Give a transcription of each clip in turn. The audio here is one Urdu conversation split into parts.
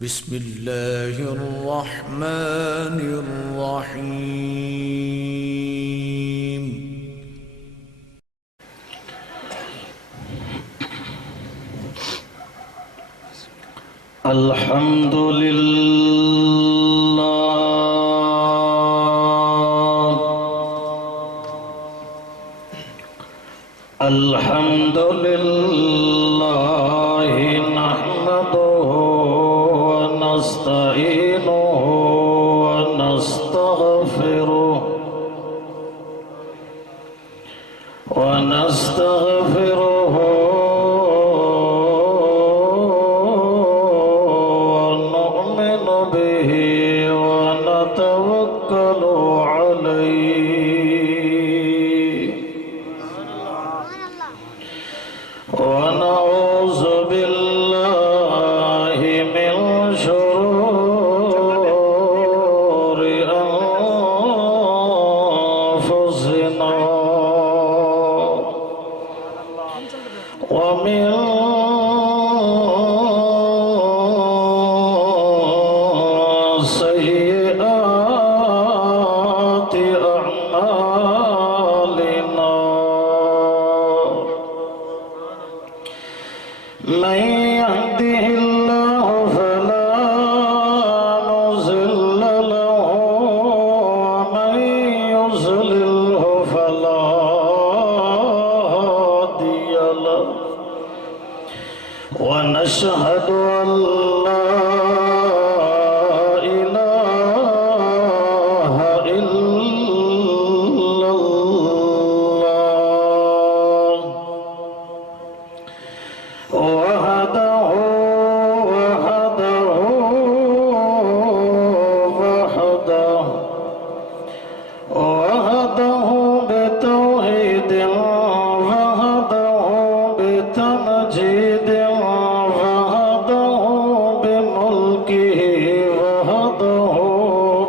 بسم الله الرحمن الرحيم. الحمد لله الحمد لله نحمده ونستعينه ونستغفره ونؤمن به ونتوكل عليه ونعوذ بالله من شرور أنفسنا ومن سيئات أعمالنا من يهده الله فلا مضل له ومن يضلله فلا هادي له ونشهد أن لا إله إلا الله وحده بتوحيد وحده بتمجيد وحده بملكه وحده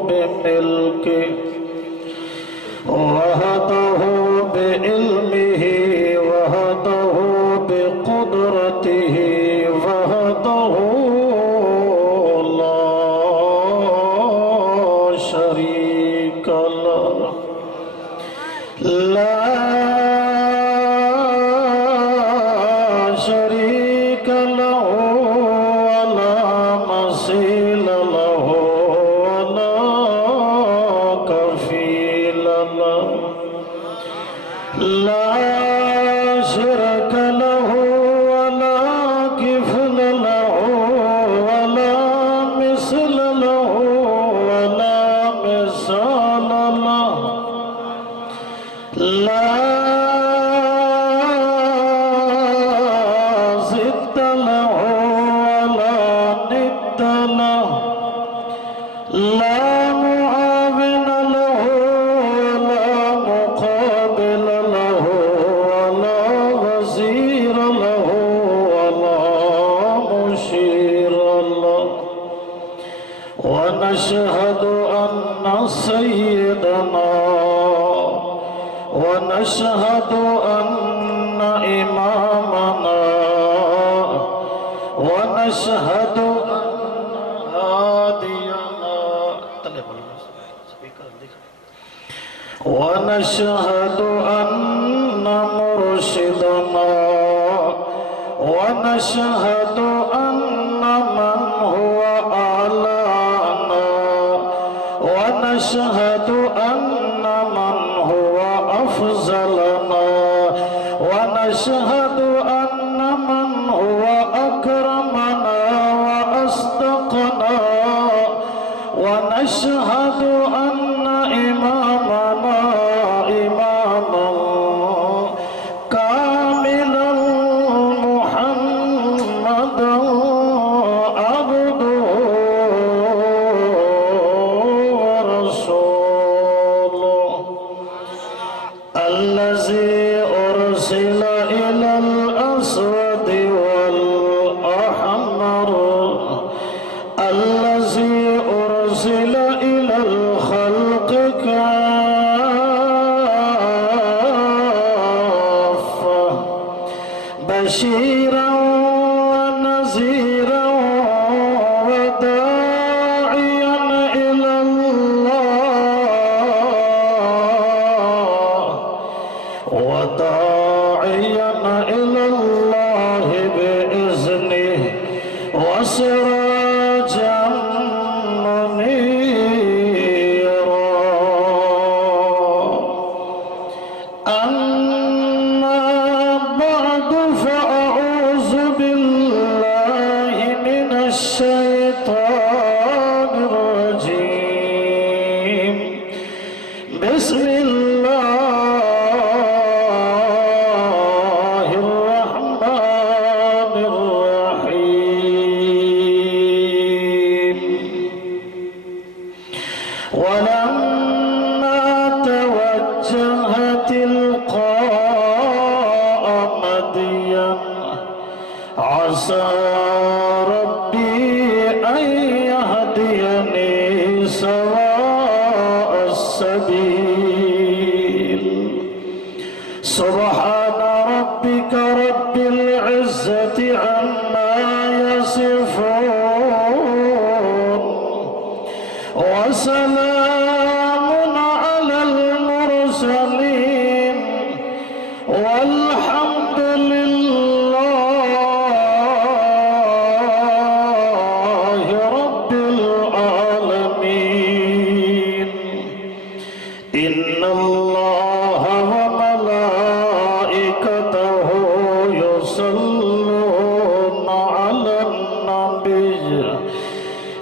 بملكه وحده بعلمه وحده بقدرته وحده لا شريك له لا شريك له ولا مثيل له ولا كفيل له لا شرك له ولا كفل له ولا مثل له ولا مثال له لا ضد له ولا ند له لا معاون له ولا مقابل له ولا وزير له ولا مشير له ونشهد أن سيدنا ونشهد أن إمامنا ونشهد أن هادينا ونشهد أن مرشدنا ونشهد أن من هو أعلانا ونشهد أن من هو أفضلنا ونشهد أن من هو أكرمنا وأصدقنا ونشهد أن إمامنا إماما كاملا محمدا عبده ورسوله وسراجا منيرا أما بعد فأعوذ بالله من الشيطان الرجيم بسم الله الرحمن الرحيم ولما توجه تلقاء مدين عسى ربي أن يهديني سواء السبيل سبحان ربك رب العزة عما يصفون وسلام على المرسلين والحمد لله رب العالمين إن الله وملائكته يصلون على النبي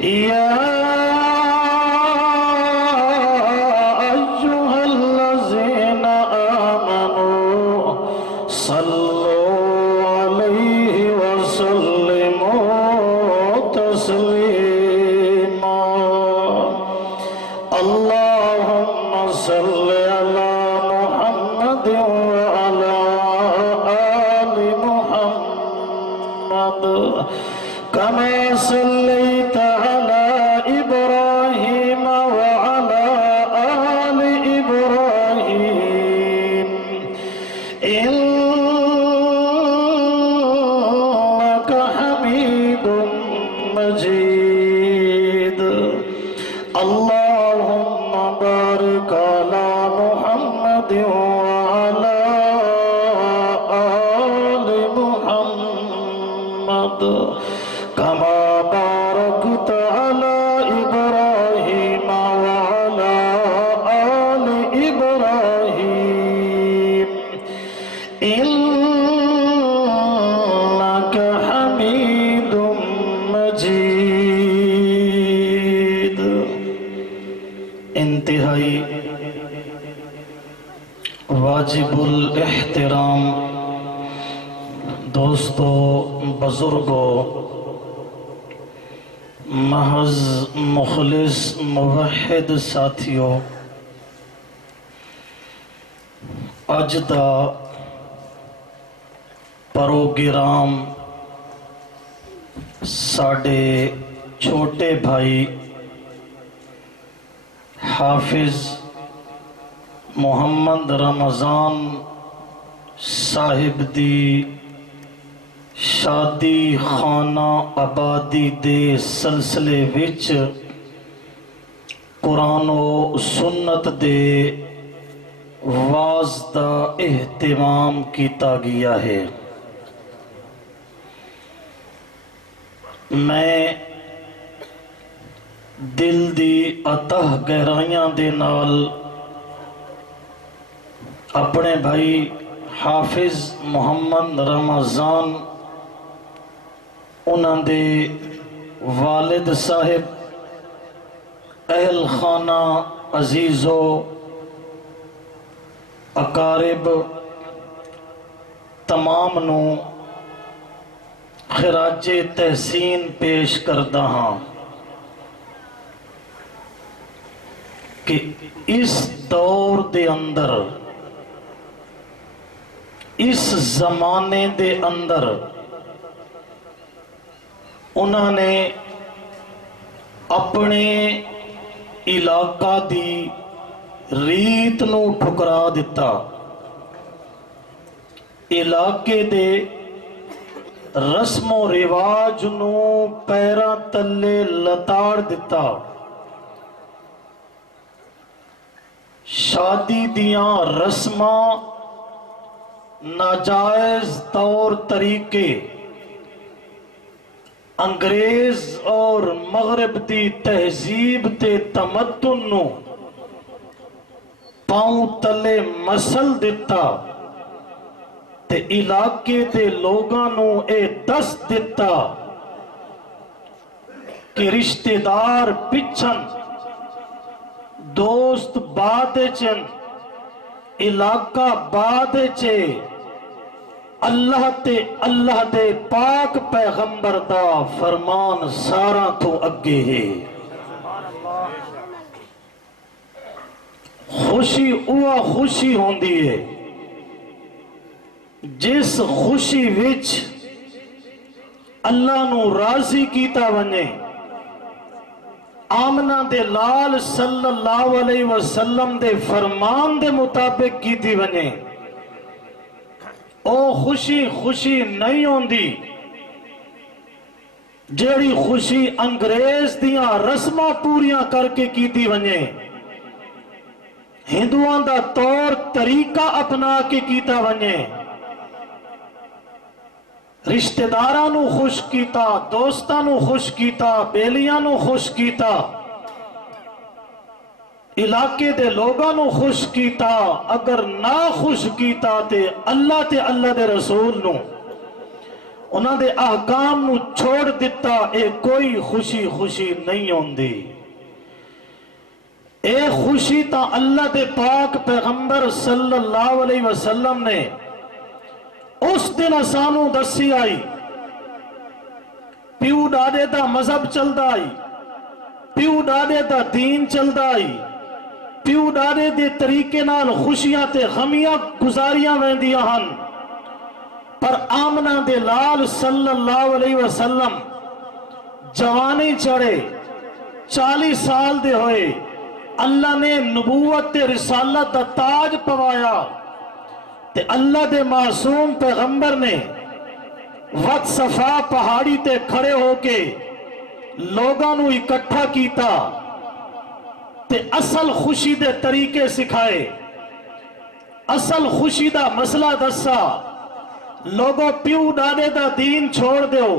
يا أيها الذين آمنوا صلوا عليه وسلموا تسليما اللهم صل على محمد وعلى آل محمد كما صليت على إبراهيم وعلى آل إبراهيم إنك حميد مجيد اللهم بارك على محمد وعلى آل محمد كما باركت على إبراهيم وعلى آل إبراهيم إنك حميد مجيد انتہائی واجب الاحترام دوستو بزرگوں محض مخلص موحد ساتھیوں اج دا پروگرام ساڈے چھوٹے بھائی حافظ محمد رمضان صاحب دی شادی خانہ آبادی دے سلسلے وچ قرآن و سنت دے واز دا اہتمام کیتا گیا ہے۔ میں دل دی اتہ گہرائیاں دے نال اپنے بھائی حافظ محمد رمضان انہاں دے والد صاحب اہل خانہ عزیزو اقارب تمام نو خراج تحسین پیش کردہ ہاں کہ اس دور دے اندر اس زمانے دے اندر انہوں نے اپنے علاقہ دی ریت نو ٹھکرا دیتا، علاقے دے رسم و رواج نو پیراں تلے لتاڑ دیتا، شادی دیاں رسماں ناجائز طور طریقے انگریز اور مغرب دی تہذیب تے تمدن نو پاؤں تلے مسل دیتا تے علاقے دے لوگاں نو اے دس دیتا کہ رشتہ دار پچھن دوست بعد چن علاقہ بعد چے اللہ تے اللہ دے پاک پیغمبر دا فرمان سارا تو اگے ہے خوشی اوہ خوشی ہوندی ہے جس خوشی وچ اللہ نو راضی کیتا ونے آمنہ دے لال صلی اللہ علیہ وسلم دے فرمان دے مطابق کیتی ونے او خوشی خوشی نہیں ہوندی جیڑی خوشی انگریز دیاں رسمہ پوریاں کر کے کیتی ونے ہندوان دا طور طریقہ اپنا کے کیتا ونے رشتہ دارانو خوش کیتا دوستانو خوش کیتا بیلیانو خوش کیتا علاقے دے لوگانو خوش کیتا اگر نہ خوش کیتا تے اللہ دے رسول نو انہاں دے احکام نو چھوڑ دیتا اے کوئی خوشی خوشی نہیں ہوندی اے خوشی تا اللہ دے پاک پیغمبر صلی اللہ علیہ وسلم نے اس دن اسانو دسی آئی پیو ڈاڈے دا مذہب چلدا آئی پیو ڈاڈے دا دین چلدا آئی پیو ڈاڈے دے طریقے نال خوشیاں تے غمیاں گزاریاں ویندیاں ہن پر آمنہ دے لال صلی اللہ علیہ وسلم جوانی چڑھے 40 سال دے ہوئے اللہ نے نبوت تے رسالت دا تاج پوایا تے اللہ دے معصوم پیغمبر نے وقت صفا پہاڑی تے کھڑے ہو کے لوگاں نو اکٹھا کیتا تے اصل خوشی دے طریقے سکھائے اصل خوشی دا مسئلہ دسا لوگوں پیو دادے دا دین چھوڑ دیو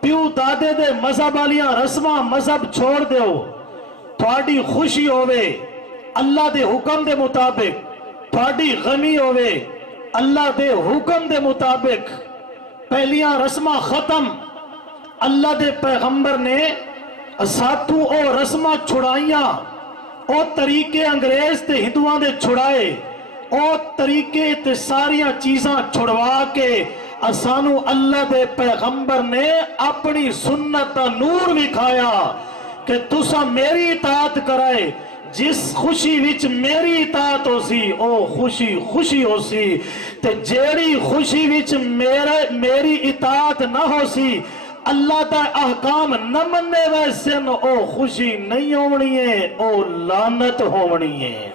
پیو دادے دے مذہب والیاں رسماں مذہب چھوڑ دیو تھوڑی خوشی ہوئے اللہ دے حکم دے مطابق تھوڑی غمی ہوئے اللہ دے حکم دے مطابق پہلیاں رسمہ ختم اللہ دے پیغمبر نے ساتھوں او رسمہ چھڑائیاں او طریقے انگریز تے ہندوان دے چھڑائے او طریقے تے ساریاں چیزاں چھڑوا کے اسانو اللہ دے پیغمبر نے اپنی سنت دا نور دکھایا کہ تسا میری اطاعت کرائے جس خوشی وچ میری اطاعت ہو سی او خوشی خوشی ہو سی تے جیڑی خوشی وچ میری اطاعت نہ ہو سی اللہ دا احکام نہ مننے ویسے او خوشی نہیں ہونی ہے او لعنت ہونی ہے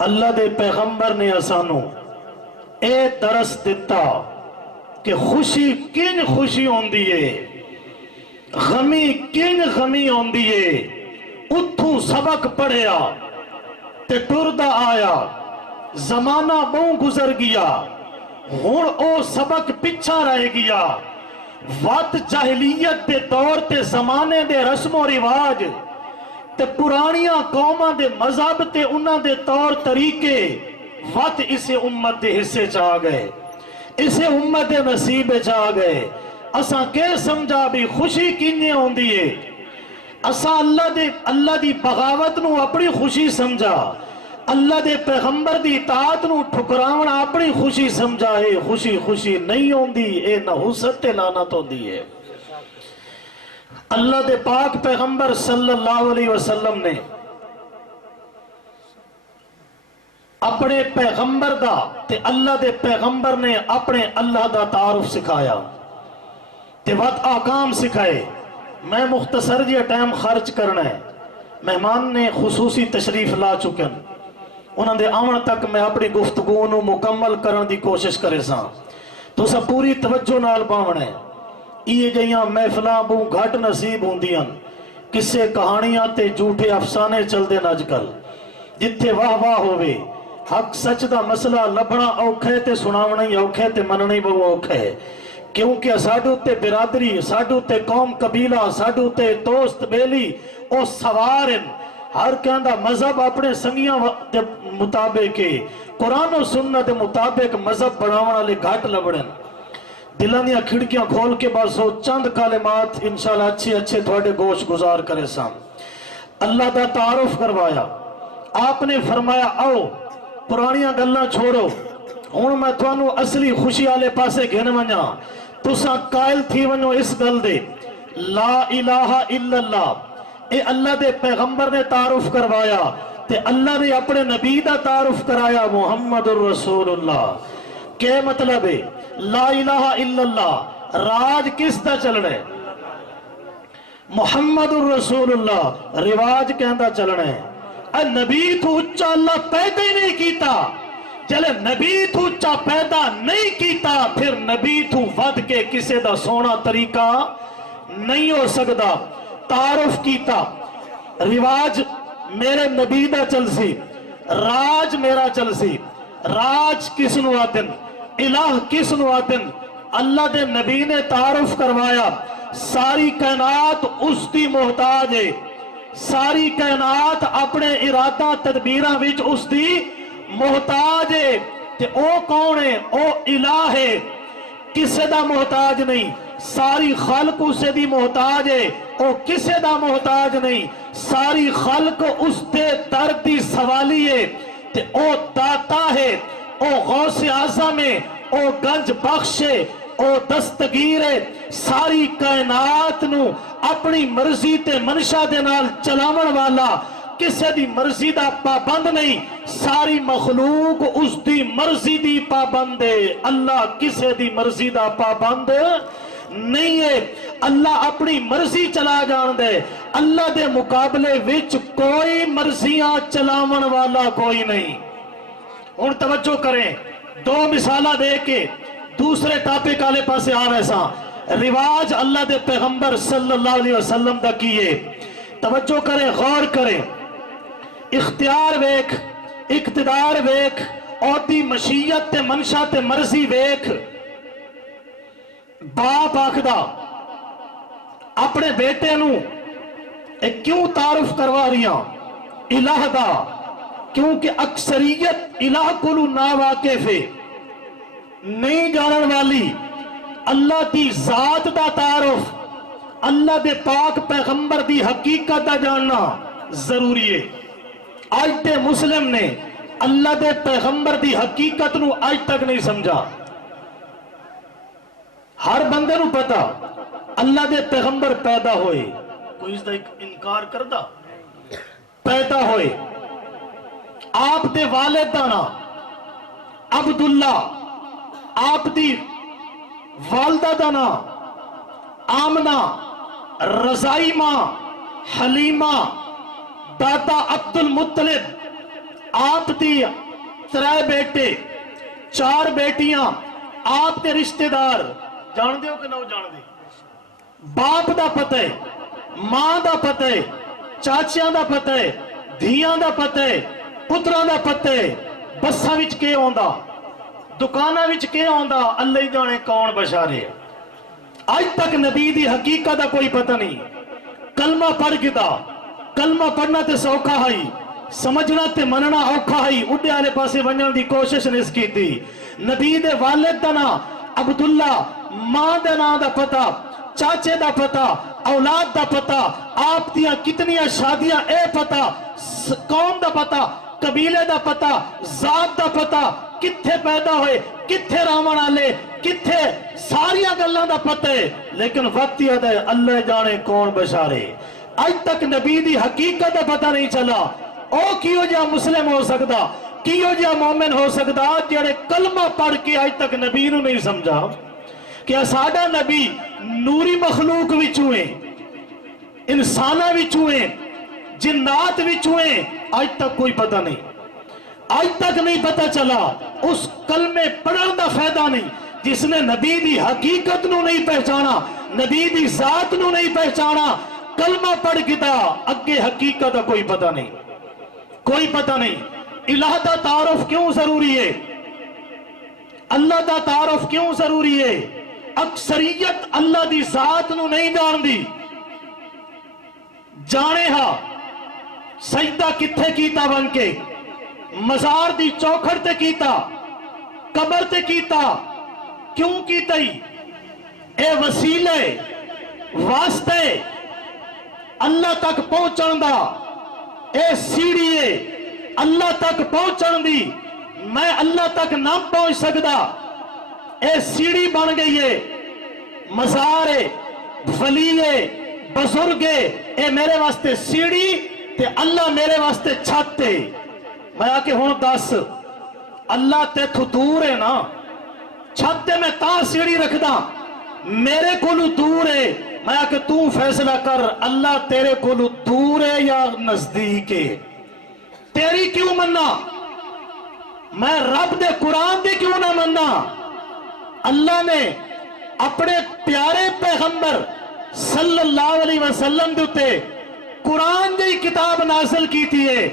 اللہ دے پیغمبر نے اسانو اے درس دیتا کہ خوشی کن خوشی ہوندی ہے غمی کن غمی ہوندی ہے اتھوں سبق پڑھیا تے ٹردا آیا زمانہ بہوں گزر گیا ہون او سبق پچھا رہ گیا وقت جاہلیت دے دور تے زمانے دے رسم و رواج تے پرانیاں قوماں دے مذہب تے انہاں دے طور طریقے وقت اسے امت دے حصے چاہ گئے اسے امت دے نصیب چاہ گئے اساں کے سمجھا بھی خوشی کینے ہوندی ہے اساں اللہ دی بغاوت نو اپنی خوشی سمجھا اللہ دے پیغمبر دی اطاعت نو ٹھکراونا اپنی خوشی سمجھا ہے خوشی خوشی نہیں ہوندی اے نحوست تے لعنت ہوندی ہے اللہ دے پاک پیغمبر صلی اللہ علیہ وسلم نے اپنے پیغمبر دا تے اللہ دے پیغمبر نے اپنے اللہ دا تعارف سکھایا تے وقت آکام سکھائے میں مختصر جی ٹائم خرچ کرنا ہے مہمان نے خصوصی تشریف لا چکن انہوں نے آمن تک میں اپنی گفتگو نو مکمل کرن دی کوشش کرے ساں تو سا پوری توجہ نال باون ہے یہ جیاں محفلاں بو گھٹ نصیب ہوندیاں کسے کہانیاں تے جھوٹے افسانے چل دے نج کل جتھے واہ واہ ہوئے حق سچ دا مسئلہ لبنا اوکھے تے سناونا ہی اوکھے تے مننی بہو اوکھے کیونکہ ساڈے تے برادری، ساڈے تے قوم قبیلہ، ساڈے تے دوست بیلی او سوار ہیں۔ ہر کہندہ مذہب اپنے سنگیاں دے مطابق ہے، قرآن و سنت دے مطابق مذہب بڑھاونا لے گھٹ لبڑن۔ دلان دیا کھڑکیاں کھول کے بس ہو چند کلمات انشاءاللہ اچھے تھوڑے گوش گزار کرے سام۔ اللہ دا تعارف کروایا، آپ نے فرمایا آؤ پرانیاں گلنا چھوڑو، ہون میں توانو اصلی خوشی آلے پاسے گھن ونجا، تسا قائل تھی ونجو اس گل دے لا الہ الا اللہ، اے اللہ دے پیغمبر نے تعارف کروایا تے اللہ نے اپنے نبی دا تعارف کرایا محمد الرسول اللہ۔ کیا مطلب ہے لا الہ الا اللہ؟ راج کس دا چل رہے؟ محمد الرسول اللہ رواج کہندہ چل رہے ہیں۔ اے نبی تو اچھا اللہ پیدا ہی نہیں کیتا، چلے نبی تو اچھا پیدا نہیں کیتا پھر نبی تو ود کے کسے دا سونا طریقہ نہیں ہو سکتا۔ تعارف کیتا، رواج میرے نبی دا چل سی، راج میرا چل سی۔ راج کس نو آدن، الہ کس نو آدن؟ اللہ دے نبی نے تعارف کروایا ساری کائنات اس دی محتاج ہے، ساری کائنات اپنے ارادہ تدبیرہ وچ اس دی محتاج ہے۔ تے او کون ہے؟ او الہ ہے، کسے دا محتاج نہیں۔ ساری خلق اسے دی محتاج ہے، او کسے دا محتاج نہیں۔ ساری خلق اس دے درد دی سوالی ہے تے او داتا ہے، او غوث اعظم ہے، او گنج بخش ہے، او دستگیر ہے۔ ساری کائنات نو اپنی مرضی تے منشا دے نال چلاون والا، کسے دی مرضی دا پابند نہیں۔ ساری مخلوق اس دی مرضی دی پابند ہے، اللہ کسے دی مرضی دا پابند نہیں ہے۔ اللہ اپنی مرضی چلا جان دے، اللہ دے مقابلے وچ کوئی مرضیاں چلاون والا کوئی نہیں۔ ان توجہ کریں، دو مثالہ دے کے دوسرے ٹاپک آلے پاسے آ ویسا۔ رواج اللہ دے پیغمبر صلی اللہ علیہ وسلم دا کیے، توجہ کریں، غور کریں۔ اختیار ویک، اقتدار ویک، عہدی مشیت تے منشا تے مرضی ویک۔ باپ آکھدا اپنے بیٹے نو کیوں تعارف کروا رہیاں الہ دا؟ کیونکہ اکثریت الہ کولو نا واقف ہے، نہیں جانن والی۔ اللہ دی ذات دا تعارف، اللہ دے پاک پیغمبر دی حقیقت دا جاننا ضروری ہے۔ آج تے مسلم نے اللہ دے پیغمبر دی حقیقت نو آج تک نہیں سمجھا۔ ہر بندے نو پتا اللہ دے پیغمبر پیدا ہوئے، کوئی اس دا انکار کردہ؟ پیدا ہوئے۔ آپ دے والد دانا عبداللہ، آپ دی والدہ دانا آمنہ، رضائی ماں حلیمہ، دادا عبد المطلب، آپ دی 3 بیٹے 4 بیٹیاں، آپ دے رشتہ دار جان دے ہو کہ نہ جان دے؟ باپ دا پتہ ہے، ماں دا پتہ ہے، چاچیاں دا پتہ ہے، دھیاں دا پتہ ہے، پتران دا پتہ ہے۔ بساں وچ کے ہوندا، دکانہ وچ کے ہوندا، اللہ ہی جانے کون بشارے۔ آج تک نبی دی حقیقت دا کوئی پتہ نہیں۔ کلمہ پڑھ گدا، کلمہ پڑھنا تے سوکھا ہائی، سمجھنا تے مننا اوکھا ہائی، اڈے آلے پاسے ونجن دی کوشش نہیں کی تھی۔ نبی دے والد دا نا عبداللہ، ماں دے نا دا پتہ، چاچے دا پتہ، اولاد دا پتہ، آپ دیاں کتنیاں شادیاں اے پتہ، قوم دا پتہ، قبیلے دا پتہ، ذات دا پتہ، کتھے پیدا ہوئے، کتھے راون آلے، کتھے ساریاں گلاں دا پتہ ہے، لیکن وقت یاد ہے اللہ جانے کون بشارے۔ آج تک نبی دی حقیقت دا پتہ نہیں چلا۔ او کیوں جا مسلم ہو سکتا، کیوں جا مومن ہو سکتا جڑے کلمہ پڑھ کے آج تک نبی نو نہیں سمجھا کہ ساڈا نبی نوری مخلوق وچوں ہے، انسانہ وچوں ہے، جنات وچوں ہے، آج تک کوئی پتہ نہیں۔ آج تک نہیں پتہ چلا، اس کلمے پڑھن دا فائدہ نہیں۔ جس نے نبی دی حقیقت نو نہیں پہچانا، نبی دی ذات نو نہیں پہچانا، کلمہ پڑھ گدا، اگے حقیقت دا کوئی پتہ نہیں، کوئی پتہ نہیں۔ الہ دا تعارف کیوں ضروری ہے؟ اللہ دا تعارف کیوں ضروری ہے؟ اکثریت اللہ دی ذات نو نہیں جان دی. جانے ہا سجدہ کتھے کیتا بن کے؟ مزار دی چوکھڑ تے کیتا، قبر تے کیتا. کیوں کیتا ہی؟ اے وسیلے واسطے اللہ تک پہنچن دا، اے سیڑھی ہے اللہ تک پہنچن دی. میں اللہ تک نہ پہنچ سکدا، اے سیڑھی بن گئی ہے. مزار ہے، ولی ہے، بزرگ ہے، اے میرے واسطے سیڑھی تے اللہ میرے واسطے چھت ہے. میں آکے ہوں دس اللہ تے تو دور ہے نا، چھت تے میں تا سیڑھی رکھدا، میرے کولو دور ہے. میں آکے تو فیصلہ کر اللہ تیرے کولو دور ہے یا نزدیک ہے. تیری کیوں مننا؟ میں رب دے قرآن دے کیوں نہ مننا؟ اللہ نے اپنے پیارے پیغمبر صلی اللہ علیہ وسلم دوتے قرآن دی کتاب نازل کی تھی ہے.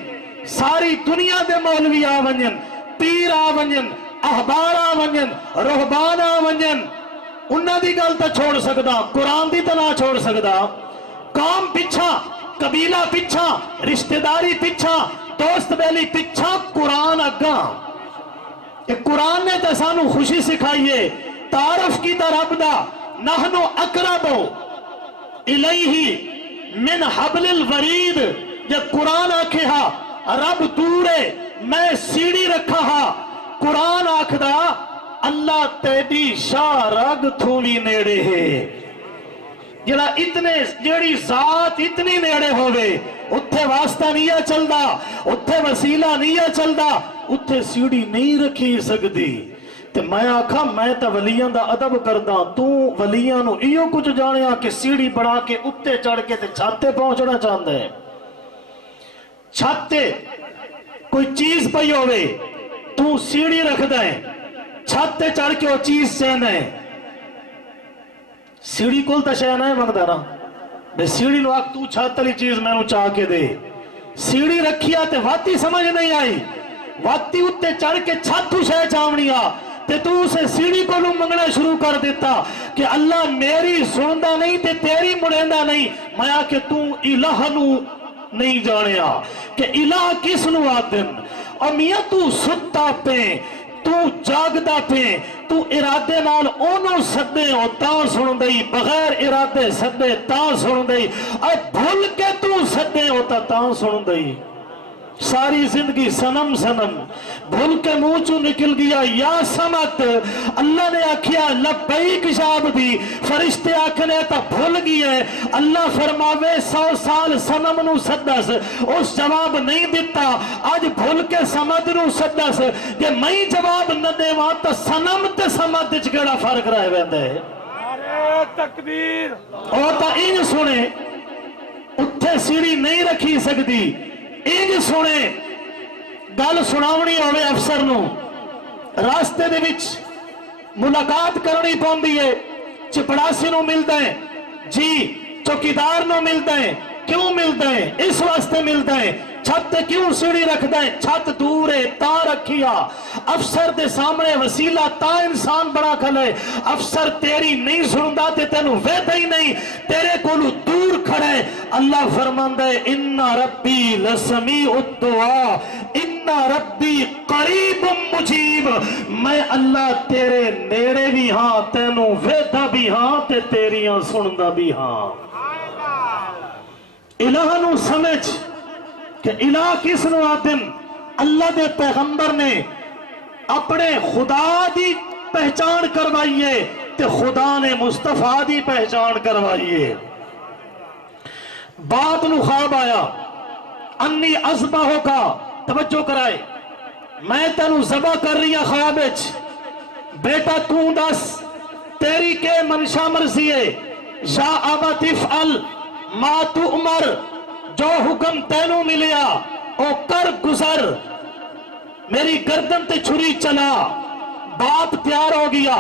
ساری دنیا دے مولوی آونجن، پیر آونجن، احبار آونجن، رہبان آونجن، انہاں دی گل تا چھوڑ سکدا، قرآن دی تا نہ چھوڑ سکدا. قوم پچھا، قبیلہ پچھا، رشتہ داری پچھا، دوست بیلی پچھا، قرآن اگاں. کہ قرآن نے تا سانو خوشی سکھائیے، تعارف کی تا رب دا، نحنو اقربو الیہ من حبل الورید. یہ قرآن آکھے ہا رب دور ہے، میں سیڑھی رکھا ہا. قرآن آکھدا اللہ تیری شاہ رگ تھوڑی نیڑے ہے. جڑا جیڑی ذات اتنی نیڑے ہوئے اتھے واسطہ نہیں چلدا، اتھے وسیلہ نہیں چلدا، اتھے سیڑھی نہیں رکھی سکتی. تے میں آکھا میں تا ولیاں دا ادب کردا، تو ولیاں نو ایو کچھ جانیا کہ سیڑھی بڑھا کے اتھے چڑھ کے تے چھاتے پہنچنا چاہتا ہے. چھاتے کوئی چیز پئی ہوئے تو سیڑھی رکھ دیں، چھاتے چڑھ کے وہ چیز چہنا ہے. سیڑھی کول تا شہنا ہے مانگدا نا بے سیڑھی نو آکھ تو چھت والی چیز میں نو چاہ کے دے. سیڑھی رکھیا تے واتی سمجھ نہیں آئی، واتی اتے چڑھ کے چھت تو شہ چاونیا تے تو اسے سیڑھی کو لوں منگنا شروع کر دیتا کہ اللہ میری سندا نہیں تے تیری مڑیندا نہیں. میں آکے تو الہ نو نہیں جانیا کہ الہ کس نو آدن. اور میاں تو ستا پہ، تو جاگدا پہ، تو ارادے نال اونوں سدے ہو تاں سن دئی، بغیر ارادے سدے تاں سن دئی، اور بھول کے تو سدے ہوتا تاں سن دئی. ساری زندگی سنم سنم بھول کے منہ چوں نکل گیا یا سمت. اللہ نے آکھیا لبیک شاب دی، فرشتے آکھنے تا بھول گیا. اللہ فرماوے 100 سال سنم نو سدس، اس جواب نہیں دیتا. آج بھول کے سمت نو سدس، کہ میں جواب نہ دے وہاں تا سنم تے سمت وچ کیڑا فرق رہ ویندا ہے. نعرہ تکبیر. او تا این سنے اتھے سیڑھی نہیں رکھی سکتی. انج سنے گل سناونی ہوئے افسر نو، راستے دے وچ ملاقات کرنی پوندی ہے، چپڑاسی نو ملتا ہے جی، چوکیدار نو ملتا ہے. کیوں ملتا ہے؟ اس واسطے ملتا ہے. چھت کیوں سیڑھی رکھتا ہے؟ چھت دور ہے تا رکھیا. افسر دے سامنے وسیلہ تا انسان بڑا کھلے. افسر تیری نہیں سندا تے تینوں ویدا ہی نہیں، تیرے کولو دور کھڑے. اللہ فرماندا ہے ان ربی لسمیع الدعاء ان ربی قریب مجیب. میں اللہ تیرے نیڑے بھی ہاں، تینوں ویدا بھی ہاں تے تیریاں سندا بھی ہاں. الہ نو سمجھ کہ الہ کس نو آدن. اللہ دے پیغمبر نے اپنے خدا دی پہچان کروائیے تے خدا نے مصطفیٰ دی پہچان کروائیے. باپ نو خواب آیا انی اذبحو کا، توجہ کرائے میں تینو ذبح کر رہی ہوں خواب وچ. بیٹا تو دس تیری کے منشا مرضی ہے. یا ابت افعل ما تؤمر، جو حکم تینوں ملیا او کر گزر. میری گردن تے چھری چلا. باپ تیار ہو گیا،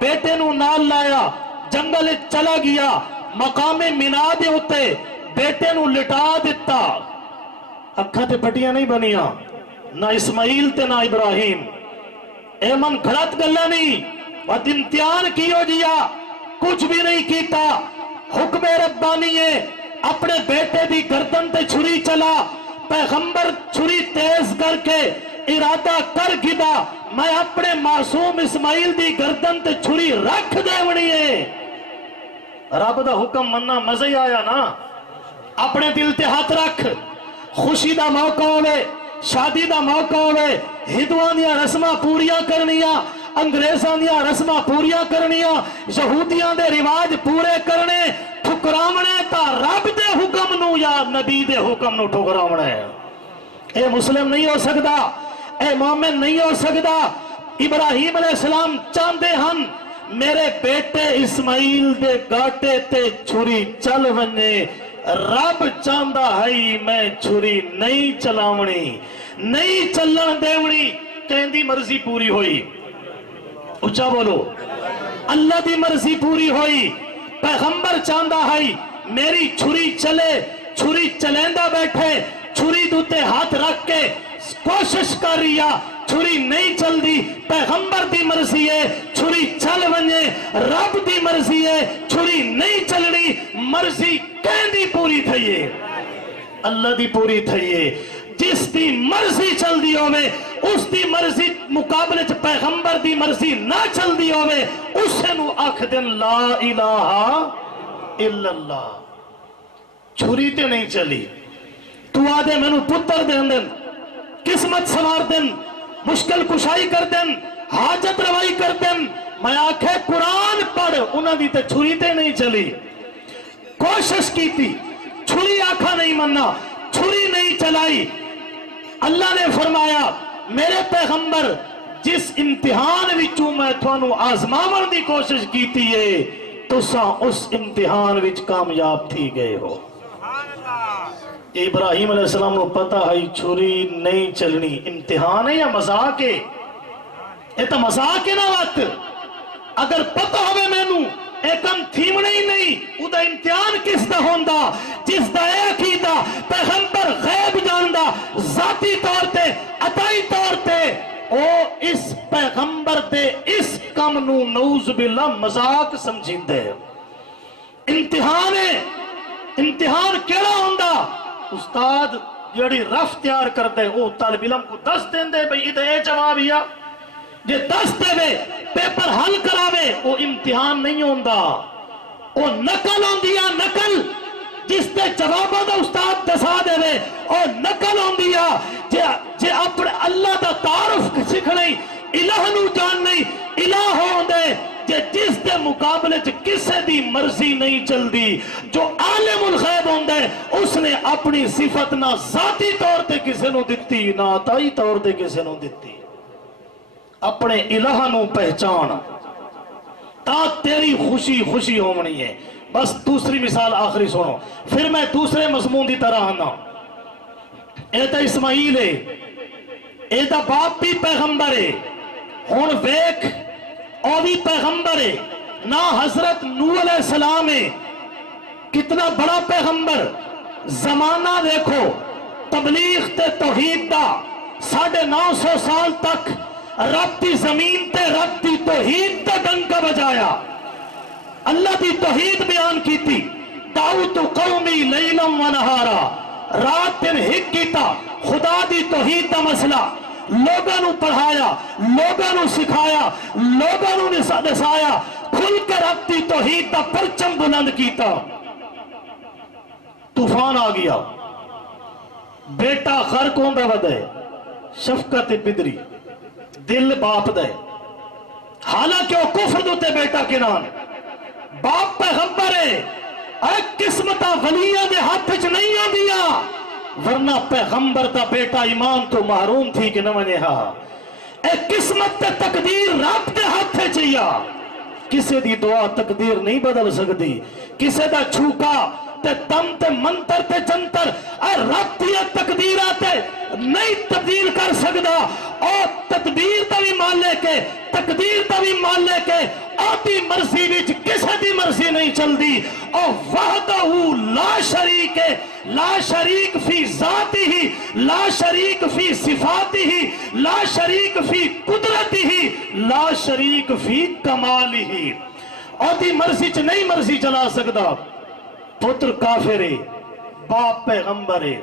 بیٹے نو نال لایا، جنگل چلا گیا. مقام مینا دے ہوتے بیٹے نو لٹا دیتا. اکھاں تے پٹیاں نہیں بنیاں، نہ اسماعیل تے نہ ابراہیم. اے من گھڑت گلا نہیں، وقت امتحان کیو جیا کچھ بھی نہیں کیتا، حکم ربانی ہے، اپنے بیٹے دی گردن تے چھری چلا، پیغمبر چھری تیز کر کے ارادہ کر گدا میں اپنے معصوم اسماعیل دی گردن تے چھری رکھ دیونی ہے۔ رب دا حکم مننا مزہ ہی آیا نا۔ اپنے دل تے ہاتھ رکھ، خوشی دا موقع ہوئے، شادی دا موقع ہوئے، ہندوؤں دیا رسماں پوریاں کرنیاں، انگریزاں دیا رسماں پوریاں کرنیاں، یہودیاں دے رواج پورے کرنے، ٹھکراونے تا رب دے حکم نو یا نبی دے حکم نو ٹھکراونے۔ اے مسلم نہیں ہو سکتا، اے مومن نہیں ہو سکتا۔ ابراہیم علیہ السلام چاندے ہن میرے بیٹے اسماعیل دے گاٹے تے چھری چل ونے، رب چاندہ ہے میں چھری نہیں چلاونی، نہیں چلن دیونی، کہندی مرضی پوری ہوئی۔ اچھا بولو، اللہ دی مرضی پوری ہوئی۔ پیغمبر چاندہ ہے میری چھری چلے، چھری چلیندہ بیٹھے، چھری دوتے ہاتھ رکھ کے کوشش کر رہیا، چھری نہیں چل دی، پیغمبر دی مرضی ہے چھری چل ونجے، رب دی مرضی ہے چھری نہیں چلنی، مرضی کہندی پوری تھئیے، اللہ دی پوری تھئیے۔ جس دی مرضی چل دی ہوئے، اس دی مرضی مقابلے چ پیغمبر دی مرضی نہ چل دی ہوئے، اسے نو آکھ دن لا الہ الا اللہ۔ چھری تے نہیں چلی، تو آدھے میں نو پتر دن دن، قسمت سوار دن، مشکل کشائی کر دن، حاجت روائی کر دن، میں آکھے قرآن پڑھ، انہاں دی تے چھری تے نہیں چلی، کوشش کی تھی، چھری آکھا نہیں مننا، چھری نہیں چلائی۔ اللہ نے فرمایا میرے پیغمبر جس امتحان وچوں میں تھانوں آزماون دی کوشش کیتی ہے تساں اس امتحان وچ کامیاب تھی گئے ہو۔ ابراہیم علیہ السلام کو پتا ہے چھری نہیں چلنی، امتحان ہے یا مذاق ہے؟ یہ تو مذاق ہے نا وقت، اگر پتا ہوئے میں نو ایکم تھیمنے ہی نہیں، او دا امتحان کس دا ہوندہ؟ جس دا ایک ہی دا پیغمبر غیب جاندہ، ذاتی طور تے عطائی طور تے، او اس پیغمبر دے اس کم نو نعوذ باللہ مذاق سمجھیں دے۔ امتحان ہے، امتحان کیڑا ہوندہ؟ استاد جڑی رف تیار کر دے او طالب علم کو دس دیں دے بھئی ادھے اے جواب یا جے دس دے بے پیپر حل کراوے او امتحان نہیں ہوندہ، او نقل ہوندیا، نقل جس دے جوابہ دا استاد دسا دے بے او نقل ہوندیا، جے اپنے اللہ دا تعارف سکھنے الہ نو جان نہیں الہ ہوندے، جس دے مقابلے کسے دی مرضی نہیں چل دی، جو عالم الغیب ہوندے اس نے اپنی صفت نہ ذاتی طور تے کسے نو دیتی نہ عطائی طور تے کسے نو دیتی۔ اپنے الہ نو پہچان تا تیری خوشی خوشی ہونی ہے۔ بس دوسری مثال آخری سنو، پھر میں دوسرے مضمون دی طرح آنا۔ اے تا اسماعیل ہے، اے تا باپ بھی پیغمبر ہے، ہون ویک اور بھی پیغمبر ہے، نہ حضرت نوح علیہ السلام ہے، کتنا بڑا پیغمبر، زمانہ دیکھو تبلیغ تے توحید دا 950 سال تک رب دی زمین تے رب دی توحید تے ڈنکا بجایا، اللہ دی توحید بیان کی تھی، دعوت قومی لیلم و نہارا، رات دن ہک کیتا، خدا دی توحید دا مسئلہ لوگاں نو پڑھایا، لوگاں نو سکھایا، لوگاں نو نسایا، کھل کر اپنی توحید دا پرچم بلند کیتا۔ طوفان آ گیا، بیٹا غرق ہوندے ودے، شفقت پدری، دل باپ دے، حالانکہ وہ کفر دوتے بیٹا کنان، باپ پیغمبر ہے، اے قسمتہ ولیہ دے ہاتھ چ نہیں آ دیا، ورنہ پیغمبر تا بیٹا ایمان تو محروم تھی کہ نمانے ہاں۔ اے قسمت تے تقدیر رب دے ہاتھ چاہیا، کسے دی دعا تقدیر نہیں بدل سکتی، کسے دا چھوکا تے تم تے منتر تے جنتر اے رب دیا تقدیرات نہیں تبدیل کر سکتا، اور تدبیر تا بھی مالک ہے، تقدیر تا بھی مالک ہے، آتی مرضی وچ کسے دی مرضی نہیں چل دی، اور وحدہ لا شریک ہے، لا شریک فی ذاتی ہی، لا شریک فی صفاتی ہی، لا شریک فی قدرتی ہی، لا شریک فی کمالی ہی۔ ਉਹਦੀ ਮਰਜ਼ੀ ਚ ਨਹੀਂ ਮਰਜ਼ੀ ਚਲਾ ਸਕਦਾ। ਪੁੱਤਰ ਕਾਫਿਰ ਹੈ, ਬਾਪ ਪੈਗੰਬਰ ਹੈ।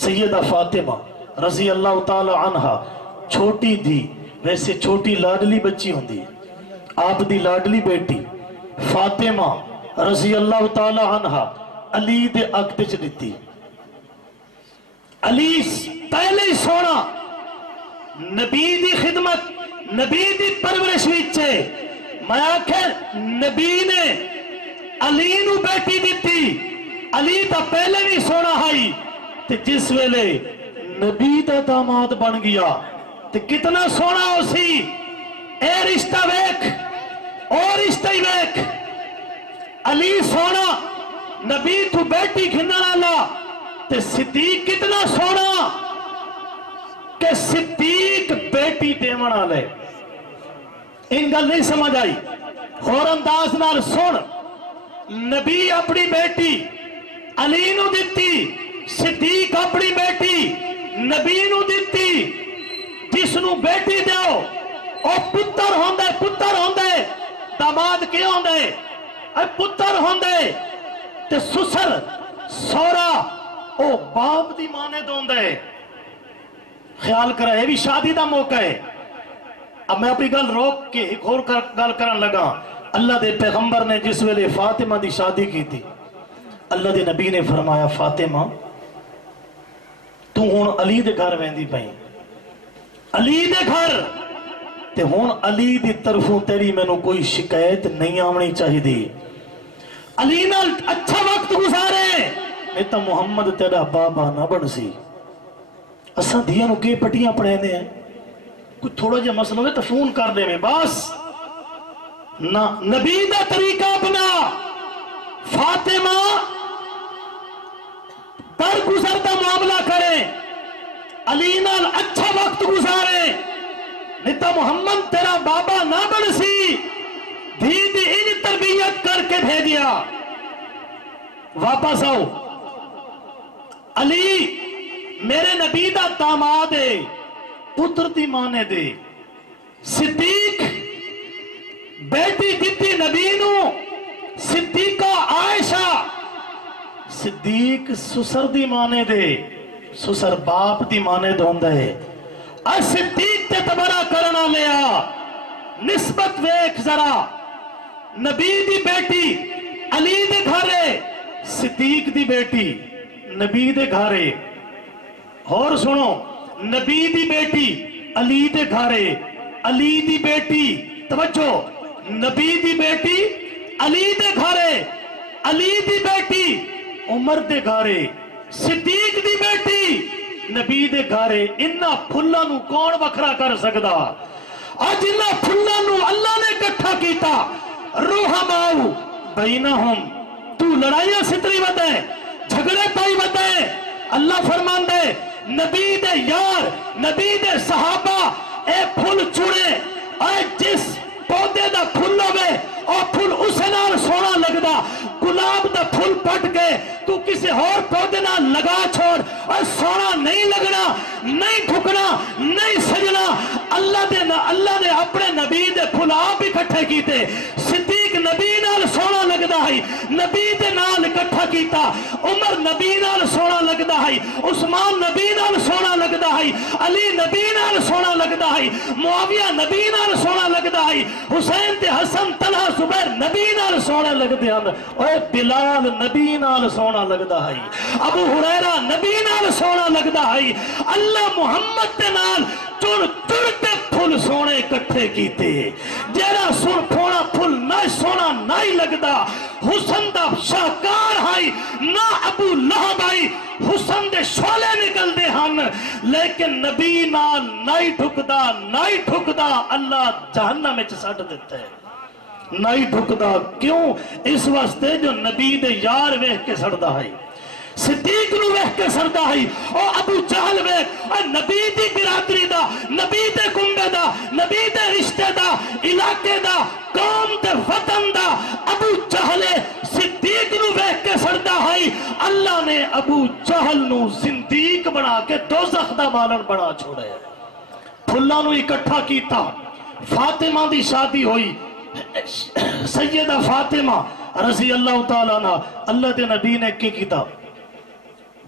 سیدہ فاطمہ رضی اللہ تعالی عنہ چھوٹی تھی، ویسے چھوٹی لاڈلی بچی ہوندی آپ دی لاڈلی بیٹی فاطمہ رضی اللہ تعالی عنہ علی دے اگتے چ دیتی۔ علی پہلے ہی سونا نبی دی خدمت نبی دی پرورش وچے میں آکھے نبی نے علی نو بیٹی دیتی، علی تا پہلے بھی سونا ہائی تے جس ویلے نبی دا داماد بن گیا تے کتنا سونا ہو سی۔ اے رشتہ ویک اور رشتہ ہی ویک، علی سونا نبی تو بیٹی کھننا اللہ تے صدیق کتنا سونا کہ صدیق بیٹی دیونا لے۔ ان گل نہیں سمجھ آئی، اور انداز نال سن، نبی اپنی بیٹی علی نو دیتی، صدیق اپنی بیٹی نبی نو دیتی۔ جس نو بیٹی دیو او پتر ہوندے داماد کے ہوندے اے پتر ہوندے تے سسر سورا او باپ دی مانے دوندے۔ خیال کرے یہ بھی شادی دا موقع ہے۔ اب میں اپنی گل روک کے ایک اور گل کرن لگا۔ اللہ دے پیغمبر نے جس ویلے فاطمہ دی شادی کی تھی، اللہ دے نبی نے فرمایا فاطمہ تو ہون علی دے گھر ویندی پئی، علی دے گھر تے ہون علی دی طرفوں تیری میں نو کوئی شکایت نہیں آمنی چاہی دی، علی نال اچھا وقت گزارے، نہیں تا محمد تیرا بابا نہ بن سی۔ اساں دھیاں نو کے پٹیاں پڑھے دے ہیں، کچھ تھوڑا جا مسئلہ ہوئے تو فون کر دے میں بس نہ۔ نبی دا طریقہ اپنا، فاطمہ در گزرتا معاملہ کرے، علی نال اچھا وقت گزارے، نیتا محمد تیرا بابا نہ بن سی۔ دھی دی ان تربیت کر کے بھیجیا، واپس آؤ، علی میرے نبی دا داماد ہے، پتر دی مانے دے۔ صدیق بیٹی دیتی نبی نو، صدیقہ عائشہ، صدیق سسر دی مانے دے، سسر باپ دی مانے دوندے۔ اور صدیق تے تبرہ کرنا لیا، نسبت ویک ذرا، نبی دی بیٹی علی دے گھرے، صدیق دی بیٹی نبی دے گھرے۔ اور سنو، نبی دی بیٹی علی دے گھرے، علی دی بیٹی توجہ، نبی دی بیٹی علی دے گھرے، علی دی بیٹی عمر دے گھرے، صدیق دی بیٹی نبی دے گھرے۔ انہاں پھلاں نو کون وکھرا کر سکدا؟ آج انہاں پھلاں نو اللہ نے اکٹھا کیتا، رحماء بینہم، تو لڑائیاں ستری بدے، جھگڑے پائی بدے۔ اللہ فرمان دے نبی دے یار، نبی دے صحابہ اے پھل چڑے، اے جس پودے دا پھل ہوئے اور پھل اسے نال سونا لگدا، گلاب دا پھل پٹ کے تو کسی اور پودے نال لگا چھوڑ اور سونا نہیں لگنا، نہیں ٹھکنا، نہیں سجنا۔ اللہ نے اپنے نبی دے پھل آپ اکٹھے کیتے۔ صدیق نبی نال سونا لگدا ہے، نبی دے نال اکٹھا کیتا۔ عمر نبی نال سونا لگدا ہے، عثمان نبی نال سونا لگدا ہے، علی نبی نال سونا لگدا ہے، معاویہ نبی نال سونا لگدا ہے، حسین تے حسن طلحہ زبیر نبی نال سونا لگدے ہیں، اور بلال نبی نال سونا لگدا ہے، ابو ہریرہ نبی نال سونا لگدا ہے۔ اللہ محمد تے نال چڑتے پھل سونے کٹھے کیتے، جیرا سن پھوڑا پھل نہ سونا نہیں لگدا۔ حسن دا شاہکار ہائی نہ ابو لہب آئی، حسن دے شعلے نکل دے ہن، لیکن نبی نال نہیں ٹھکدا اللہ جہنم میں سٹ دیتا ہے، نہیں ٹھکدا۔ کیوں؟ اس واسطے جو نبی دے یار ویکھ کے سڑدا ہے، صدیق نو ویکھ کے سڑدا ہے، اور ابو جہل ویکھ، اور نبی دی برادری دا، نبی دے کنبے دا، نبی دے رشتے دا، علاقے دا، قوم دے وطن دا، ابو جہل صدیق نو ویکھ کے سڑدا ہے۔ اللہ نے ابو جہل نو زندیق بنا کے دوزخ دا مالن بنا چھوڑے۔ پھلاں نو اکٹھا کیتا، فاطمہ دی شادی ہوئی، سیدہ فاطمہ رضی اللہ تعالیٰ عنہ، اللہ دے نبی نے کی کیتا؟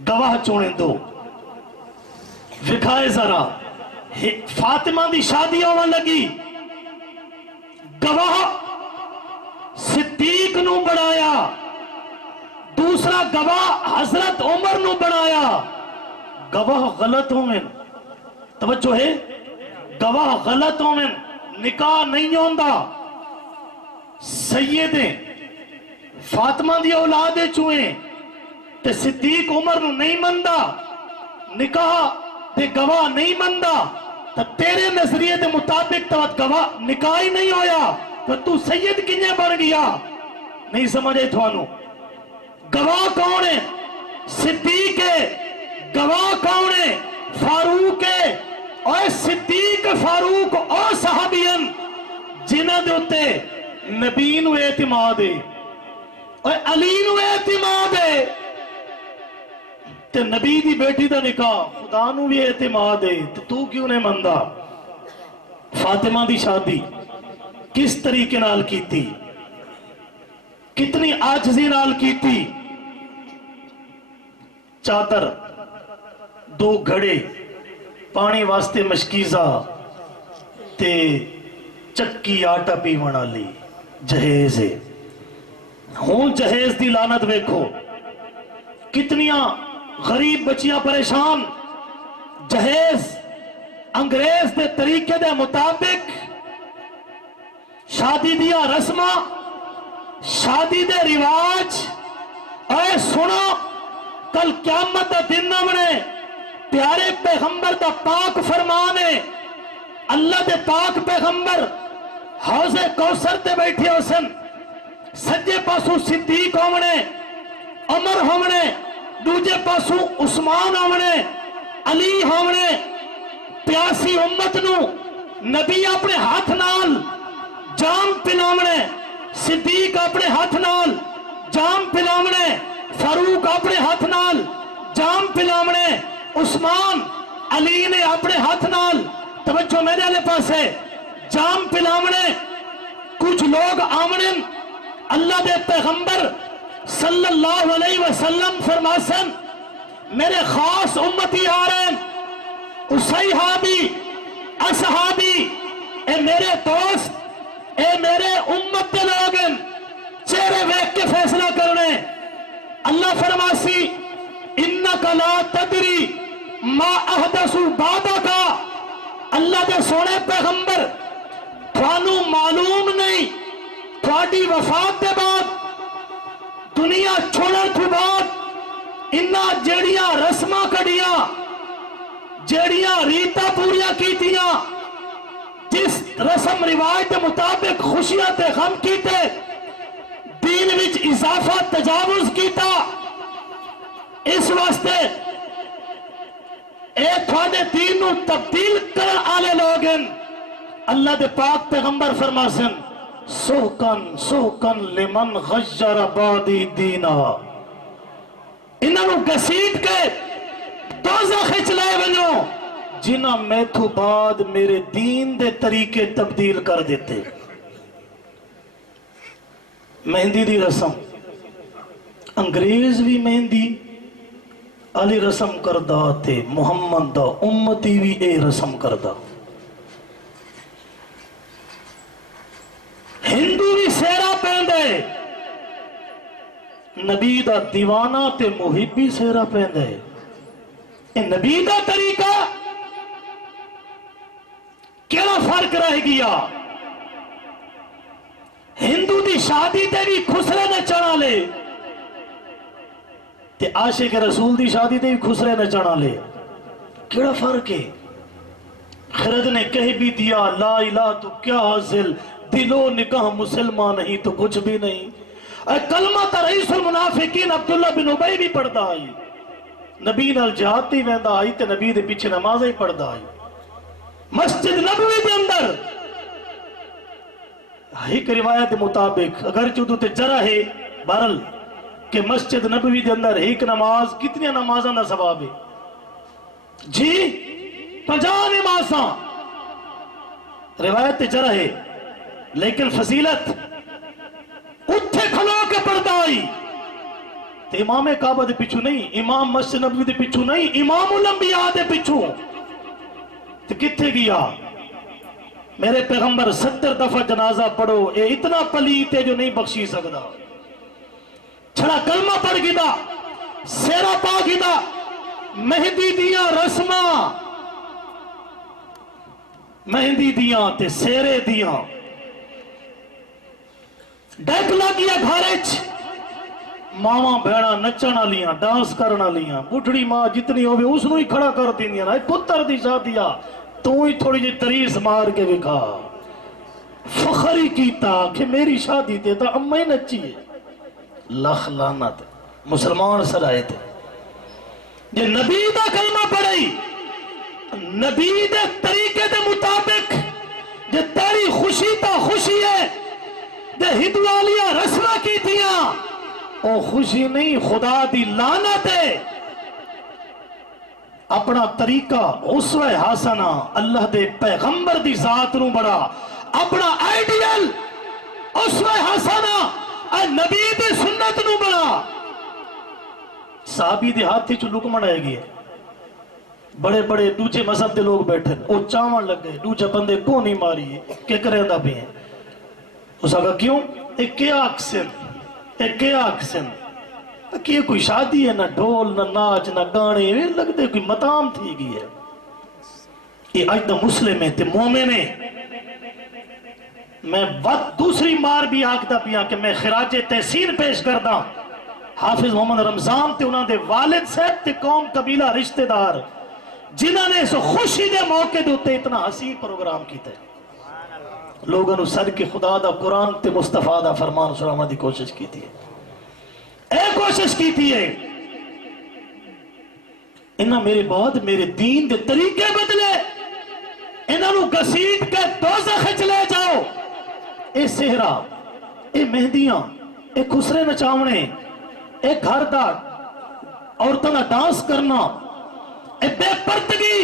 گواہ چونے دو، وکھائے ذرا فاطمہ دی شادی ہونے لگی، گواہ صدیق نو بنایا، دوسرا گواہ حضرت عمر نو بنایا۔ گواہ غلط ہوئے، توجہ ہے، گواہ غلط ہوئے، نکاح نہیں ہوندا۔ سیدیں فاطمہ دی اولاد چوئیں تے صدیق عمر نو نہیں مندا، نکاح تے گواہ نہیں مندا، تو تیرے نظریے دے مطابق تو گواہ نکاح ہی نہیں ہویا، تو تو سید کنجے بن گیا؟ نہیں سمجھے تھوانو؟ گواہ کون ہے؟ صدیق ہے۔ گواہ کون ہے؟ فاروق ہے۔ اور صدیق فاروق اور صحابین جنہ دے ہوتے نبی نو اعتماد ہے اور علی نو اعتماد ہے، تے نبی دی بیٹی دا نکاح خدا نو بھی اعتماد ہے، تو کیوں نہیں مندا؟ فاطمہ دی شادی کس طریقے نال کیتی، کتنی عاجزی نال کیتی؟ چادر، دو گھڑے، پانی واسطے مشکیزہ تے چکی آٹا پیون والی جہیز ہے۔ ہوں جہیز دی لعنت ویکھو، کتنیاں غریب بچیاں پریشان۔ جہیز انگریز دے طریقے دے مطابق شادی دیا رسمہ، شادی دے رواج، اے سنو کل قیامت دا دن آمنے، پیارے پیغمبر دا پاک فرمان ہے، اللہ دے پاک پیغمبر حوض کوثر تے بیٹھے ہو سن، سجے پاسو صدیق ہونے، عمر ہونے، دوجے پاسو عثمان ہونے، علی ہونے، پیاسی امت نو نبی اپنے ہاتھ نال جام پلاونے، صدیق اپنے ہاتھ نال جام پلاونے، فاروق اپنے ہاتھ نال جام پلاونے، عثمان علی نے اپنے ہاتھ نال، توجہ میرے لے پاسے، جام پلاونے۔ کچھ لوگ آمنے، اللہ دے پیغمبر صلی اللہ علیہ وسلم فرماسن میرے خاص امتی آ رہے ہیں، اصحابی اصحابی، اے میرے دوست، اے میرے امت دے لوگ، چہرے ویکھ کے فیصلہ کرنے۔ اللہ فرماسی انکا لا تدری ما احدثوا بعدکا، اللہ دے سونے پیغمبر تھانو معلوم نہیں تھوڑی وفات دے بعد، دنیا چھوڑن تو بعد انہاں جیڑیاں رسمہ کڑیاں، جیڑیاں ریتہ پوریاں کیتیاں، جس رسم رواج کے مطابق خوشیاں تے غم کیتے، دین وچ اضافہ تجاوز کیتا، اس واسطے اے تھوڑے دین نو تبدیل کرن آلے لوگن۔ اللہ دے پاک پیغمبر فرماسن سوکن سوکن لمن غیر بعدی دینا، انہاں نو گسیٹ کے دوزخ وچ لے ونجو جنہاں میتھو بعد میرے دین دے طریقے تبدیل کر دیتے۔ مہندی دی رسم، انگریز بھی مہندی علی رسم کردہ تے محمد دا امتی بھی اے رسم کردہ، ہندو بھی سیرا پہندے، نبی دا دیوانہ تے محب بھی سیرا پہندے۔ اے نبی دا طریقہ کیڑا فرق رہ گیا؟ ہندو دی شادی تے بھی خسرے نچنا لے تے عاشق رسول دی شادی تے بھی خسرے نچنا لے، کیڑا فرق ہے؟ خرد نے کہہ بھی دیا لا الہ تو کیا حاصل، دلو نکاح مسلمان نہیں تو کچھ بھی نہیں۔ اے کلمہ تا رئیس المنافقین عبداللہ بن ابی بھی پڑھتا آئی، نبی نال جہاد تی ویندا آئی تے نبی دے پیچھے نماز ہی پڑھتا آئی، مسجد نبوی دے اندر ایک روایت مطابق اگر چودو تے جرہ ہے بہرحال کہ مسجد نبوی دے اندر ایک نماز کتنی نمازاں دا ثواب ہے جی؟ 50 نمازاں، روایت تے جرہ ہے لیکن فضیلت اتھے کھلو کے پڑھتا آئی تے امام کعبہ دے پچھو نہیں، امام مسجد نبوی دے پچھو نہیں، امام الانبیاء دے پچھو تو کتنے گیا؟ میرے پیغمبر 70 دفعہ جنازہ پڑھو، اے اتنا پلیت ہے جو نہیں بخشی سکتا، چھڑا کلمہ پڑھ گیا، سیرا پا گیا، مہندی دیاں رسماں، مہندی دیاں تے سیرے دیاں، ڈیک لگیا گھارچ، ماما بھیڑا نچن والیاں، ڈانس کرنا لیاں، بڑھڑی ماں جتنی ہوئے اس نو ہی کھڑا کر دیندیاں، اے پتر دی شادیہ تو ہی تھوڑی جی تریس مار کے دکھا، فخر ہی کیتا کہ میری شادی تے تا اماں ہی نچی ہے، لخ لعنت، مسلمان سرائے تھے جے نبی دا کلمہ پڑھائی، نبی دے طریقے دے مطابق جے تیری خوشی تا خوشی ہے، جے ہدوالیاں رسمہ کی تیاں او خوشی نہیں، خدا دی لعنت ہے۔ اپنا طریقہ اسوہ حسنہ اللہ دے پیغمبر دی ذات نو بڑا، اپنا آئیڈیل اسوہ حسنہ اے نبی دی سنت نو بڑا۔ صحابی دے ہاتھی چو لکمن آئے گئے، بڑے بڑے دوجے مذہب دے لوگ بیٹھے، او چاون لگ گئے، دوجے بندے کو نہیں ماری کہ کرے دا بھی ہیں۔ اس کہا کیوں؟ ایک کیا اکسن، ایک کیا اکسن، کہ کوئی شادی ہے، نہ ڈھول نہ ناچ نہ گانے، لگتے کوئی مطام تھی گئی ہے۔ یہ آج دا مسلم ہے تے مومن ہے۔ میں وقت دوسری مار بھی آکتا پیا کہ میں خراج تحسین پیش کردہ حافظ محمد رمضان تے انہاں دے والد صاحب تے قوم قبیلہ رشتہ دار جنہاں نے سو خوشی دے موقع دوتے اتنا حسین پروگرام کیتے لوگوں نے سر کے خدا دا قرآن تے مصطفیٰ دا فرمان سنانے دی کوشش کی تھی، کوشش کی تھی ہے۔ انہاں میرے بعد میرے دین دے طریقے بدلے، انہاں نو گسیٹ کے دوزخ لے جاؤ۔ اے سہرا، اے مہندیاں، اے خسرے نچاونے، اے گھر دا عورتوں کا ڈانس کرنا، اے بے پردگی،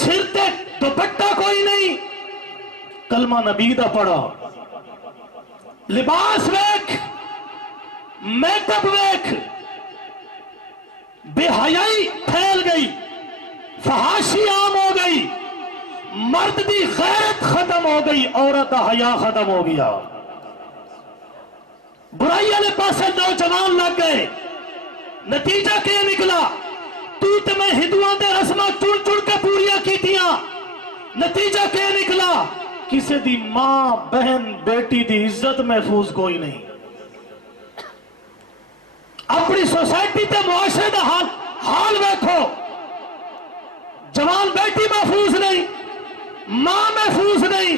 سر تے دوپٹہ کوئی نہیں، کلمہ نبی دا پڑھا، لباس ویکھ، میک اپ ویکھ، بے حیائی پھیل گئی، فحاشی عام ہو گئی، مرد دی غیرت ختم ہو گئی، عورت دا حیا ختم ہو گیا، برائی والے پاسے نوجوان لگ گئے۔ نتیجہ کیا نکلا؟ تو تے میں ہندوؤں دے رسمہ چڑ چڑ کے پوریاں کیتیاں، نتیجہ کیا نکلا؟ کسی دی ماں بہن بیٹی دی عزت محفوظ کوئی نہیں، اپنی سوسائٹی تے معاشرے دا حال ویکھو، جوان بیٹی محفوظ نہیں، ماں محفوظ نہیں،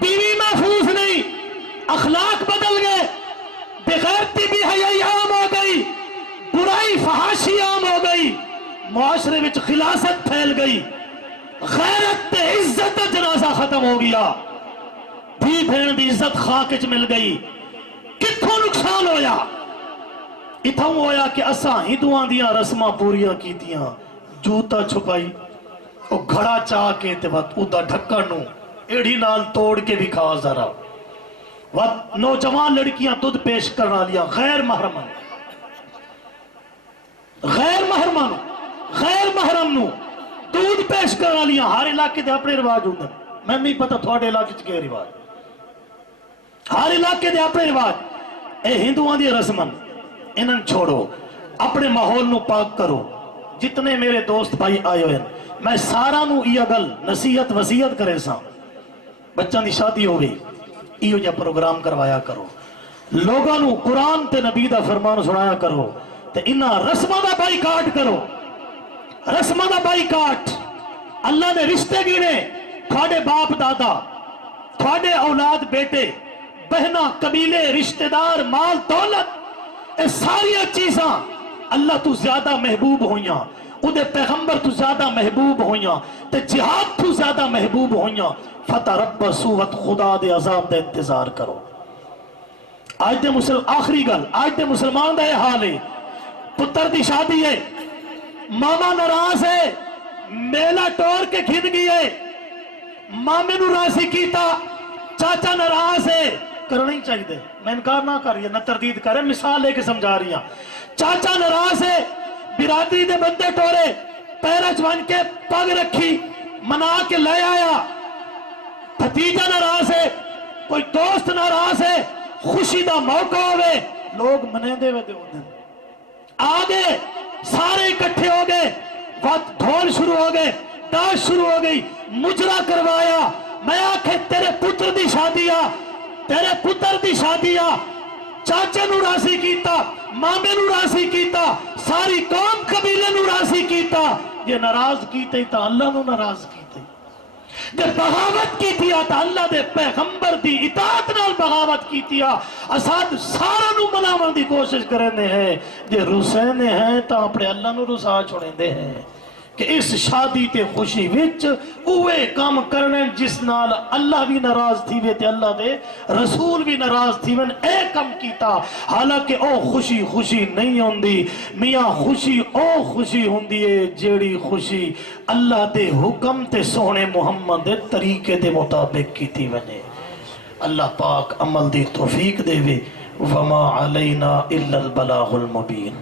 بیوی محفوظ نہیں، اخلاق بدل گئے، بغیرتی بھی حیائی عام ہو گئی، برائی فحاشی عام ہو گئی، معاشرے وچ خلاصت پھیل گئی، غیرت تے عزت دا جنازہ ختم ہو گیا، بھی بھین دی عزت خاک وچ مل گئی۔ کتھوں نقصان ہویا؟ اتھوں ہویا کہ اساں ہندوؤں دیاں رسماں پوریاں کیتیاں، جوتا چھپائی، او گھڑا چاہ کے تے وقت ادا ڈھکن نو ایڑی نال توڑ کے بھی کھا ذرا، وقت نوجوان لڑکیاں دودھ پیش کرنا لیا غیر محرمان، غیر محرمان، غیر محرم نو دودھ پیش کرنا لیا۔ ہر علاقے دے اپنے رواج ہوندے، میں نہیں پتا تھوڑے علاقے چ کیا رواج، ہر علاقے دے اپنے رواج۔ اے ہندوؤں دی رسمن انہاں چھوڑو، اپنے ماحول نو پاک کرو۔ جتنے میرے دوست بھائی آئے ہوئے میں سارا نو یہ گل نصیحت وصیت کرے سا، بچوں دی شادی ہو گئی ایو جا پروگرام کروایا کرو، لوگاں نو قرآن تے نبی دا فرمان سنایا کرو، تے انہاں رسمہ دا بائیکاٹ کرو، رسمہ دا بائیکاٹ۔ اللہ نے رشتے گینے، تھوڑے باپ دادا، تھوڑے اولاد بیٹے بہنا قبیلے رشتہ دار مال دولت، اے ساری چیزاں اللہ تو زیادہ محبوب ہویاں، اودے پیغمبر تو زیادہ محبوب ہویاں، تے جہاد تو زیادہ محبوب ہویاں۔ فتربصوا وقت خدا دے عذاب دے انتظار کرو۔ آج دے آخری گل، آج دے مسلمان دا یہ حال ہے، پتر دی شادی ہے، ماما ناراض ہے، میلہ ٹور کے کھن گئی ہے، مامے نو راضی کیتا، چاچا ناراض ہے، کرنا ہی چاہیے، میں انکار نہ کر رہی نہ تردید کرے، مثال لے کے سمجھا رہی ہوں۔ چاچا ناراض ہے، برادری دے بندے ٹورے، پیرج بن کے پگ رکھی منا کے لے آیا. بھتیجا ناراض ہے, کوئی دوست ناراض ہے, خوشی دا موقع ہوئے لوگ منے دے وے دے آگے سارے اکٹھے ہو گئے, وقت ڈھول شروع ہو گئے, ڈانس شروع ہو گئی, مجرا کروایا. میں آکھے تیرے پتر دی شادی آ, تیرے پتر دی شادی آ, چاچے نو راضی کیتا, مامے نو راضی کیتا, ساری قوم قبیلے نو راضی کیتا. یہ ناراض کیتے تا اللہ نو ناراض کیتے. جب بغاوت کی تھی آتا اللہ دے پیغمبر دی اطاعت نال بغاوت کی تھی اساد سارا نو مناون دی کوشش کرنے ہیں. جے رسینے ہیں تا اپنے اللہ نو رسا چھوڑیں دے ہیں کہ اس شادی تے خوشی وچ اوے کام کرنے جس نال اللہ بھی ناراض تھی وے تے اللہ دے رسول بھی ناراض تھی ون اے کم کیتا. حالانکہ او خوشی خوشی نہیں ہوندی میاں, خوشی او خوشی ہوندی ہے جیڑی خوشی اللہ دے حکم تے سونے محمد دے طریقے دے مطابق کیتی ونے. اللہ پاک عمل دی توفیق دے وے. وما علینا الا البلاغ المبین.